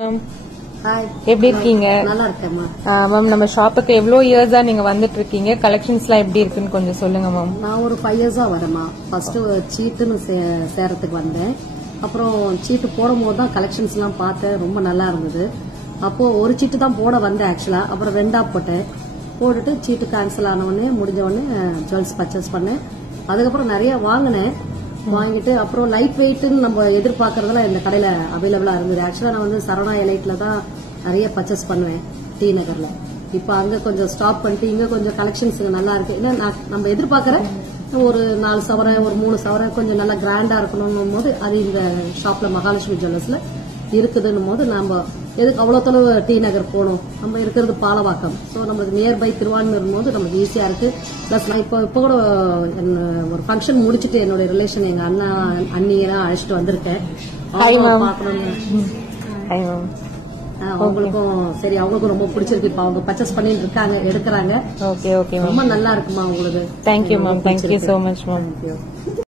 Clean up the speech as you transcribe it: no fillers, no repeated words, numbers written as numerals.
Ma'am hi, எப்படி இருக்கீங்க? நல்லா இருக்கேம்மா. மேம் நம்ம ஷாப்புக்கு எவ்வளவு இயர்ஸா நீங்க வந்துட்டு இருக்கீங்க? கலெக்ஷன்ஸ்லாம் எப்படி இருக்குன்னு கொஞ்சம் சொல்லுங்க மேம். நான் ஒரு 5 இயர்ஸா வரேம்மா. ஃபர்ஸ்ட் சீட்டுன்னு சேரத்துக்கு வந்தேன். அப்புறம் சீட்டு போடும் போது தான் கலெக்ஷன்ஸ் எல்லாம் பார்த்தேன். ரொம்ப நல்லா இருந்தது. அப்போ ஒரு சீட்டு தான் போட வந்தேன் ஆக்சுவலா. அப்புறம் 2ஆ போட்டேன். போட்டுட்டு சீட்டு கேன்சல் ஆன உடனே முடிஞ்ச உடனே ஜுவல்ஸ் பர்ச்சேஸ் பண்ணேன். அதுக்கப்புறம் நிறைய வாங்கினேன். வாங்கிட்டு அப்புறம் லைட் வெயிட்னு நம்ம எதிர்பார்க்கறதுல இந்த கடையில அவைலபிளா இருந்தது. ஆக்சுவலா நான் வந்து சரவணா எலைட்ல தான் நிறைய பர்ச்சேஸ் பண்ணுவேன் டி நகர்ல. இப்ப அங்க கொஞ்சம் ஸ்டாப் பண்ணிட்டு இங்க கொஞ்சம் கலெக்ஷன்ஸ் நல்லா இருக்கு. ஏன்னா நம்ம எதிர்பார்க்கற ஒரு 4 சவரன் ஒரு 3 சவரன் கொஞ்சம் நல்லா கிராண்டா இருக்கணும் போது அது இந்த ஷாப்ல மகாலட்சுமி ஜுவல்லர்ஸ்ல இருக்குதுன்னு போது நம்ம எதுக்கு அவ்வளவு தொலைவு டி நகர் போகணும்? நம்ம இருக்கிறது பாலவாக்கம். ஸோ நம்மளுக்கு நியர்பை திருவான்மையூர் போது நமக்கு ஈஸியா இருக்கு. பிளஸ் நான் இப்போ கூட ஒரு ஃபங்க்ஷன் முடிச்சுட்டு என்னோட ரிலேஷன் எங்க அண்ணியெல்லாம் அழைச்சிட்டு வந்திருக்கேன். அவங்களுக்கும் சரி, அவங்களுக்கும் ரொம்ப பிடிச்சிருக்கு. இப்ப அவங்க பர்ச்சேஸ் பண்ணிட்டு இருக்காங்க, எடுக்கிறாங்க. ஓகே ஓகே மேம், ரொம்ப நல்லா இருக்குமா உங்களுக்கு. Thank you ma'am, thank you so much ma'am.